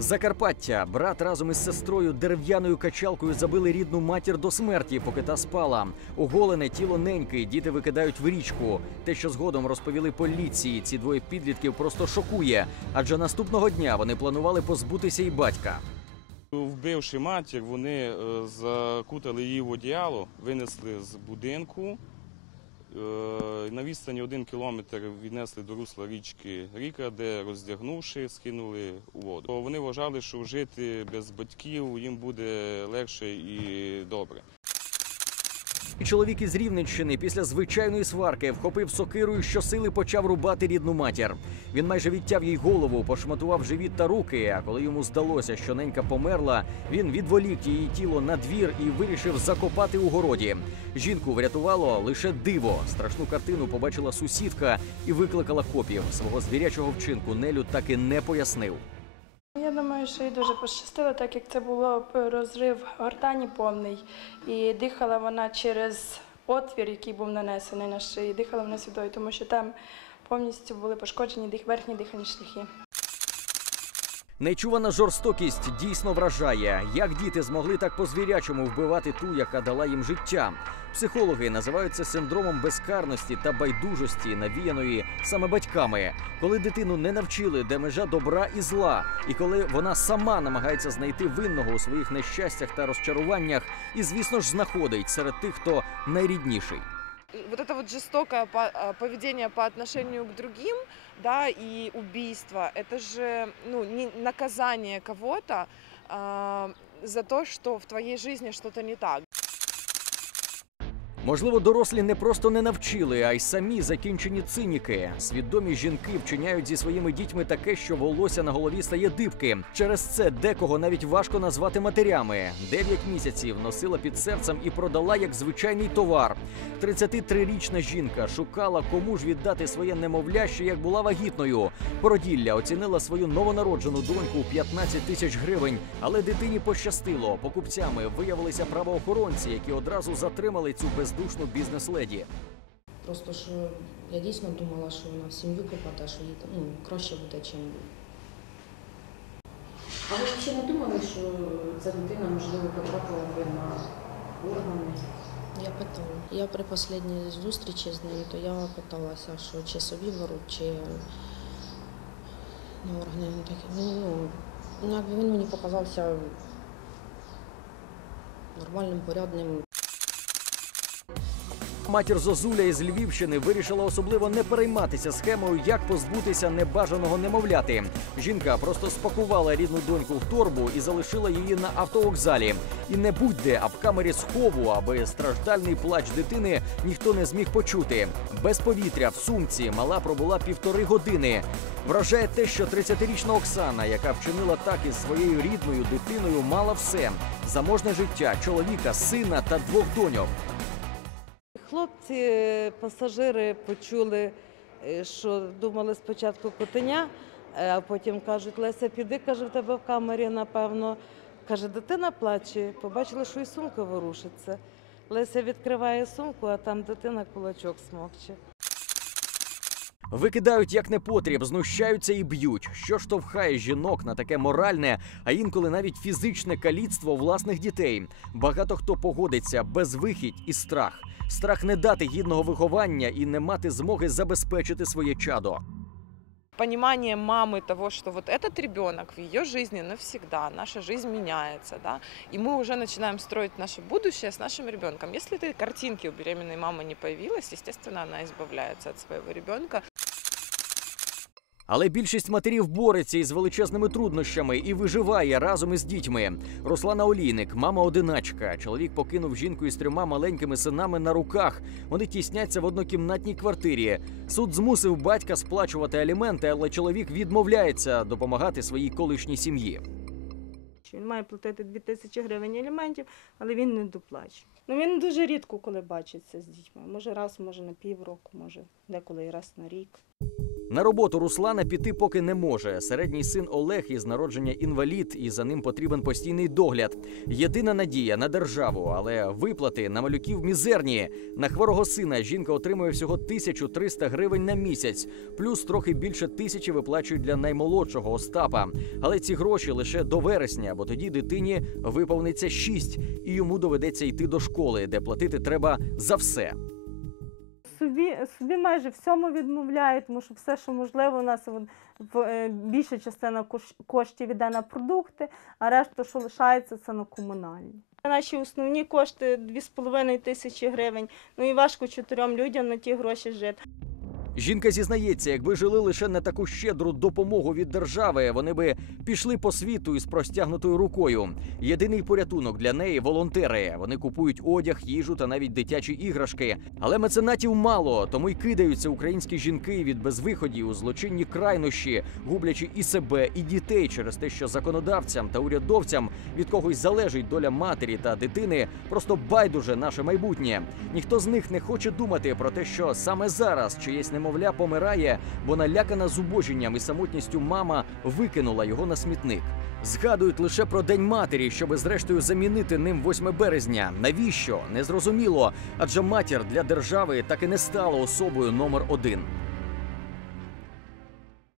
Закарпаття. Брат разом із сестрою дерев'яною качалкою забили рідну матір до смерті, поки та спала. Оголене тіло неньки діти викидають в річку. Те, що згодом розповіли поліції, ці двоє підлітків просто шокує. Адже наступного дня вони планували позбутися і батька. Вбивши матір, вони е, закутали її в одіяло, винесли з будинку. Е, На відстані один кілометр віднесли до русла річки Ріка, де роздягнувши, скинули у воду. Вони вважали, що жити без батьків їм буде легше і добре. Чоловік із Рівненщини після звичайної сварки вхопив сокиру і щосили почав рубати рідну матір. Він майже відтяв їй голову, пошматував живіт та руки. А коли йому здалося, що ненька померла, він відволік її тіло на двір і вирішив закопати у городі. Жінку врятувало лише диво. Страшну картину побачила сусідка і викликала копів. Свого звірячого вчинку Нелю так і не пояснив. Я думаю, що їй дуже пощастило, так як це було розрив гортані повний, і дихала вона через отвір, який був нанесений на шиї, дихала вона сюди, тому що там повністю були пошкоджені верхні дихальні шляхи. Нечувана жорстокість дійсно вражає, як діти змогли так по-звірячому вбивати ту, яка дала їм життя. Психологи називають це синдромом безкарності та байдужості, навіяної саме батьками, коли дитину не навчили, де межа добра і зла, і коли вона сама намагається знайти винного у своїх нещастях та розчаруваннях, і звісно ж знаходить серед тих, хто найрідніший. Вот это вот жестокое а, поведение по отношению к другим, да, и убийство, это же ну, не наказание кого-то а, за то, что в твоей жизни что-то не так. Можливо, дорослі не просто не навчили, а й самі закінчені циніки. Свідомі жінки вчиняють зі своїми дітьми таке, що волосся на голові стає дибки. Через це декого навіть важко назвати матерями. Дев'ять місяців носила під серцем і продала як звичайний товар. 33-річна жінка шукала, кому ж віддати своє немовля, ще як була вагітною. Породілля оцінила свою новонароджену доньку у 15 тисяч гривень, але дитині пощастило. Покупцями виявилися правоохоронці, які одразу затримали цю бездушну бізнес-леді. Просто що я дійсно думала, що вона в сім'ю попаде, що їй ну, краще буде, чим. А ви взагалі не думали, що ця дитина, можливо, потрапила би на органи? Я питала. Я при останній зустрічі з нею, то я питалася, що чи собі беруть, чи на органи. Ну, так, ну, ну, якби він мені показався нормальним, порядним, Матір Зозуля із Львівщини вирішила особливо не перейматися схемою, як позбутися небажаного немовляти. Жінка просто спакувала рідну доньку в торбу і залишила її на автовокзалі. І не будь-де, а в камері схову, аби страждальний плач дитини ніхто не зміг почути. Без повітря в сумці мала пробула півтори години. Вражає те, що 30-річна Оксана, яка вчинила так із своєю рідною дитиною, мала все: заможне життя, чоловіка, сина та двох доньок. Хлопці, пасажири почули, е, що думали спочатку котеня, е, а потім кажуть, Леся, піди, каже, в тебе в камері, напевно. Каже, дитина плаче, побачили, що і сумка ворушиться. Леся відкриває сумку, а там дитина кулачок смокче. Викидають як непотріб, знущаються і б'ють. Що штовхає жінок на таке моральне, а інколи навіть фізичне каліцтво власних дітей. Багато хто погодиться безвихідь і страх. Страх не дати гідного виховання і не мати змоги забезпечити своє чадо. Понимание мамы того, что вот этот ребенок в ее жизни навсегда, наша жизнь меняется, да, и мы уже начинаем строить наше будущее с нашим ребенком. Если этой картинки у беременной мамы не появилось, естественно, она избавляется от своего ребенка. але більшість матерів бореться із величезними труднощами і виживає разом із дітьми. Руслана Олійник, мама одиначка. Чоловік покинув жінку із трьома маленькими синами на руках. Вони тісняться в однокімнатній квартирі. Суд змусив батька сплачувати аліменти, але чоловік відмовляється допомагати своїй колишній сім'ї. Він має платити 2 тисячі гривень аліментів, але він не доплачує. Ну він дуже рідко коли бачиться з дітьми. Може раз, може на півроку, може деколи і раз на рік. На роботу Руслана піти поки не може. Середній син Олег із народження інвалід, і за ним потрібен постійний догляд. Єдина надія на державу, але виплати на малюків мізерні. На хворого сина жінка отримує всього 1300 гривень на місяць, плюс трохи більше тисячі виплачують для наймолодшого Остапа. Але ці гроші лише до вересня, бо тоді дитині виповниться 6, і йому доведеться йти до школи, де платити треба за все. Собі, собі майже всьому відмовляють, тому що все, що можливо, у нас е, більша частина коштів іде на продукти, а решта, що лишається, це на комунальні. Наші основні кошти 2,5 тисячі гривень. Ну і важко чотирьом людям на ті гроші жити. Жінка зізнається, якби жили лише на таку щедру допомогу від держави, вони би пішли по світу із простягнутою рукою. Єдиний порятунок для неї волонтери. Вони купують одяг, їжу та навіть дитячі іграшки. Але меценатів мало, тому й кидаються українські жінки від безвиходів у злочинні крайнощі, гублячи і себе, і дітей через те, що законодавцям та урядовцям від когось залежить доля матері та дитини, просто байдуже наше майбутнє. Ніхто з них не хоче думати про те, що саме зараз чиєсь немовля помирає, бо налякана зубоженням і самотністю мама викинула його на смітник. Згадують лише про День матері, щоби зрештою замінити ним 8 березня. Навіщо? Незрозуміло. Адже матір для держави так і не стала особою номер один.